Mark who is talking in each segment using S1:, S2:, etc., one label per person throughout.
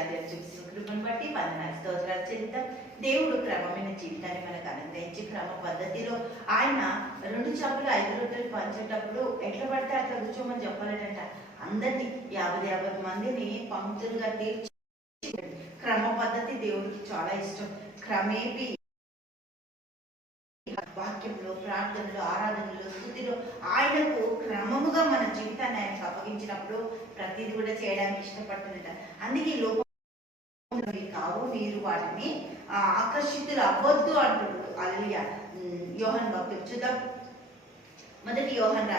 S1: దేవాదేవ కృపను బట్టి వందనాలు స్తోత్రాలు చెందుతాం దేవుడు క్రమమైన జీవితాన్ని మనకు అనుగ్రహించి క్రమ పద్ధతిలో ఆయన రెండు చెప్పులు ఐదు రొట్టెలు పంచేటప్పుడు ఎట్లా పడితే అట్లా కూర్చోమని చెప్పాలంట అందరిని యాభై యాభై మందిని పంక్తులుగా తీర్చి క్రమ పద్ధతి దేవుడికి చాలా ఇష్టం. క్రమేపి వాక్యంలో ప్రార్థనలో ఆరాధనలో స్థుతిలో ఆయనకు క్రమముగా మన జీవితాన్ని ఆయనకు అప్పగించినప్పుడు ప్రతిదీ కూడా చేయడానికి ఇష్టపడుతుంట అందుకే లోపం లోకం కావు మీరు వాటిని ఆ, ఆకర్షితులు అవ్వద్దు అంటున్నాడు అలలియ యోహన్ భక్తులు చూద్దాం. మొదటి యోహన్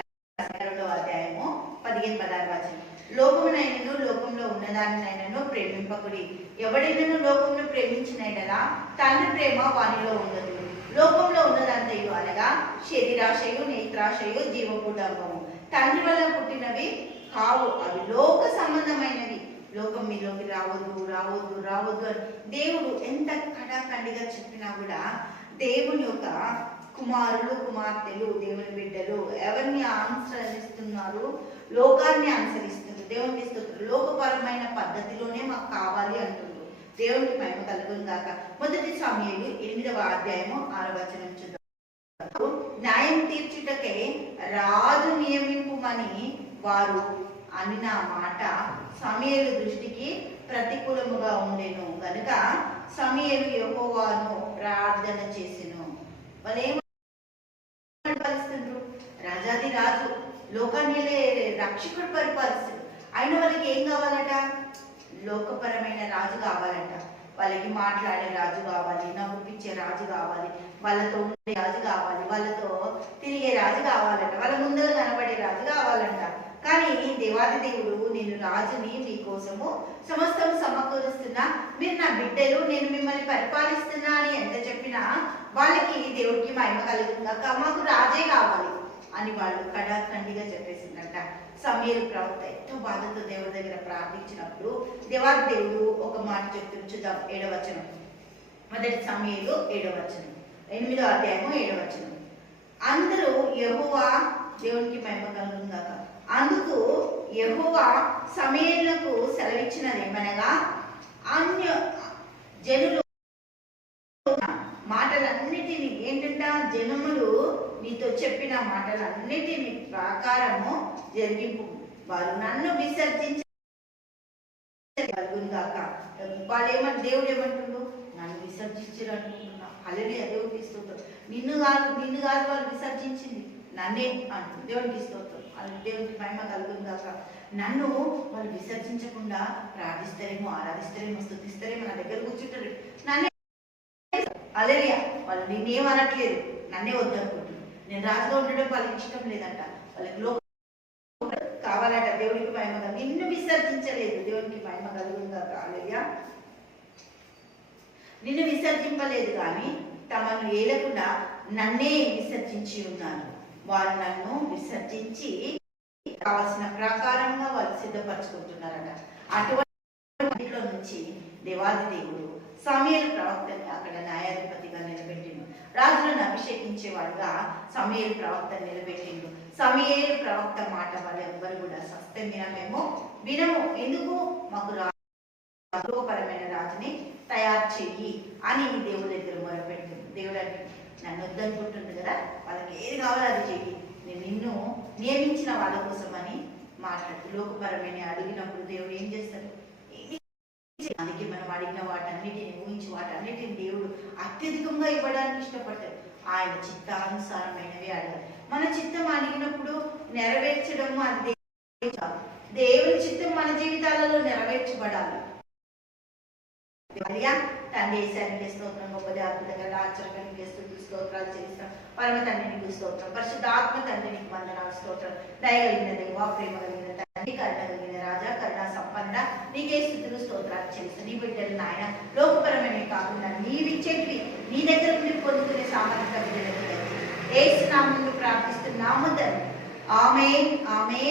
S1: రెండవ అధ్యాయము పదిహేను పదహారు వచనం. లోకమునైనను లోకంలో ఉన్నదానినైనను ప్రేమింపకుడి. ఎవడైనను లోకంలో ప్రేమించినైనలా తండ్రి ప్రేమ వానిలో ఉండదు లోకంలో ఉన్నదంతయు అనగా శరీరాశయు నేత్రాశయు జీవపుటంబము తండ్రి వల్ల పుట్టినవి కావు. అవి లోక సంబంధమైనవి. లోకం మీలోకి రావద్దు రావద్దు రావద్దు అని దేవుడు ఎంత కడాఖండిగా చెప్పినా కూడా దేవుని యొక్క కుమారులు కుమార్తెలు దేవుని బిడ్డలు ఎవరిని అనుసరిస్తున్నారు? లోకాన్ని అనుసరిస్తున్నారు. దేవునికి ఇస్తున్నారు లోకపరమైన పద్ధతిలోనే మాకు కావాలి అంటున్నారు. దేవునికి మహిమ కలుగును గాక. మొదటి సమయం ఎనిమిదవ అధ్యాయము ఆరవ వచనం చూద్దాం. న్యాయం తీర్చుటకే రాజు నియమింపుమని వారు అని నా మాట సమయలు దృష్టికి ప్రతికూలముగా ఉండెను. గనుక సమయలు యహోవాను ప్రార్థన చేసెను. వాళ్ళు రాజాది రాజు లోకాన్ని రక్షకుడు పరిపాలిస్తుంది అయిన వాళ్ళకి ఏం కావాలట? లోకపరమైన రాజు కావాలట. వాళ్ళకి మాట్లాడే రాజు కావాలి నవ్వుపిచ్చే రాజు కావాలి వాళ్ళతో ఉండే రాజు కావాలి వాళ్ళతో తిరిగే రాజు కావాలంట. వాళ్ళ ముందర కనబడే కానీ దేవాది దేవుడు నేను రాజుని మీకోసము సమస్తం సమకూరుస్తున్నా. మీరు నా బిడ్డలు నేను మిమ్మల్ని పరిపాలిస్తున్నా అని ఎంత చెప్పినా వాళ్ళకి దేవుడికి మహిమ కలుగుతుందాక మాకు రాజే కావాలి అని వాళ్ళు కడాఖండిగా చెప్పేసిందంట. సమీరు ప్రవక్త ఎంతో బాధతో దేవుడి దగ్గర ప్రార్థించినప్పుడు దేవాది దేవుడు ఒక మాట చెప్తూ చూద్దాం ఏడవచనం. మొదటి సమయంలో ఏడవచనం. ఎనిమిదో అధ్యాయము ఏడవచనం. అందరూ యెహోవా దేవునికి మహిమ కలుగుందాక అందుకు యహోవ సమయంలో సెలవిచ్చినదేమనగా అన్య జనులు మాటలన్నిటినీ ఏంటంట? జనములు నీతో చెప్పిన మాటలన్నిటిని ప్రకారము జరిగింపు. వారు నన్ను విసర్జించి కలుగుగాక వాళ్ళు ఏమంటే దేవుడు ఏమంటుండు? నన్ను విసర్జించారు అనుకుంటున్నా అలనే దేవుడు ఇస్తుంటారు నిన్ను కాదు నిన్ను కాదు వాళ్ళు విసర్జించింది. నన్నే అంటుంది. దేవుడికి స్తోత్రం. అది దేవుడికి మహిమ కాక నన్ను వాళ్ళు విసర్జించకుండా ప్రార్థిస్తారేమో ఆరాధిస్తారేమో స్థుతిస్తారేమో నా దగ్గర కూర్చుంటారు నన్నే అలరియా వాళ్ళు నేనేం అనట్లేదు. నన్నే వద్దనుకుంటున్నారు. నేను రాజుగా ఉండడం వాళ్ళకి ఇష్టం లేదంట. వాళ్ళకి లోకం కావాలంట. దేవునికి మహిమ నిన్ను విసర్జించలేదు. దేవునికి మహిమ కలుగుందా కాలయ్యా నిన్ను విసర్జింపలేదు కానీ తమను ఏలకుండా నన్నే విసర్జించి ఉన్నారు వారు నన్ను విసర్జించి కావలసిన ప్రకారంగా వారు సిద్ధపరచుకుంటున్నారట. అటువంటి నుంచి దేవాది దేవుడు సమయలు ప్రవక్తని అక్కడ న్యాయాధిపతిగా నిలబెట్టిండు. రాజులను అభిషేకించేవాడుగా సమయలు ప్రవక్త నిలబెట్టిండు. సమయలు ప్రవక్త మాట వాళ్ళు ఎవ్వరు కూడా సస్యమినమేమో వినము. ఎందుకు? మాకు రాజుపరమైన రాజుని తయారు చెయ్యి అని దేవుడి దగ్గర మొరపెట్టింది దేవుడు అంటే నన్ను వద్దనుకుంటుంది కదా వాళ్ళకి ఏది కావాలో అది చెయ్యి. నేను నిన్ను నియమించిన వాళ్ళ కోసం అని మాట్లాడుతూ లోకపరమైన అడిగినప్పుడు దేవుడు ఏం చేస్తాడు? అందుకే మనం అడిగిన వాటన్నిటిని ఊహించి వాటన్నిటిని దేవుడు అత్యధికంగా ఇవ్వడానికి ఇష్టపడతాడు. ఆయన చిత్తానుసారమైనవి అడగాలి. మన చిత్తం అడిగినప్పుడు నెరవేర్చడము అది దేవుని చిత్తం మన జీవితాలలో నెరవేర్చబడాలి. మరియా తండ్రి ఏసానికి స్తోత్రం గొప్ప అద్భుతంగా ఆశ్చర్యకరంగా స్తుతి స్తోత్రాలు చేస్తాం పరమ తండ్రి స్తోత్రం పరిశుద్ధ ఆత్మ తండ్రి నీకు వందనాలు స్తోత్రం. దయగలిగిన దేవా ప్రేమ కలిగిన తండ్రి కరుణ కలిగిన రాజా కరుణ సంపన్న నీకే స్థుతులు స్తోత్రాలు చేస్తాం నీ బిడ్డలు నాయన లోకపరమైన కాకుండా నీవిచ్చేటివి నీ దగ్గర నుండి పొందుకునే సామర్థ్య బిడ్డలకు ఏసు నామంలో ప్రార్థిస్తున్నాము తండ్రి. ఆమె ఆమె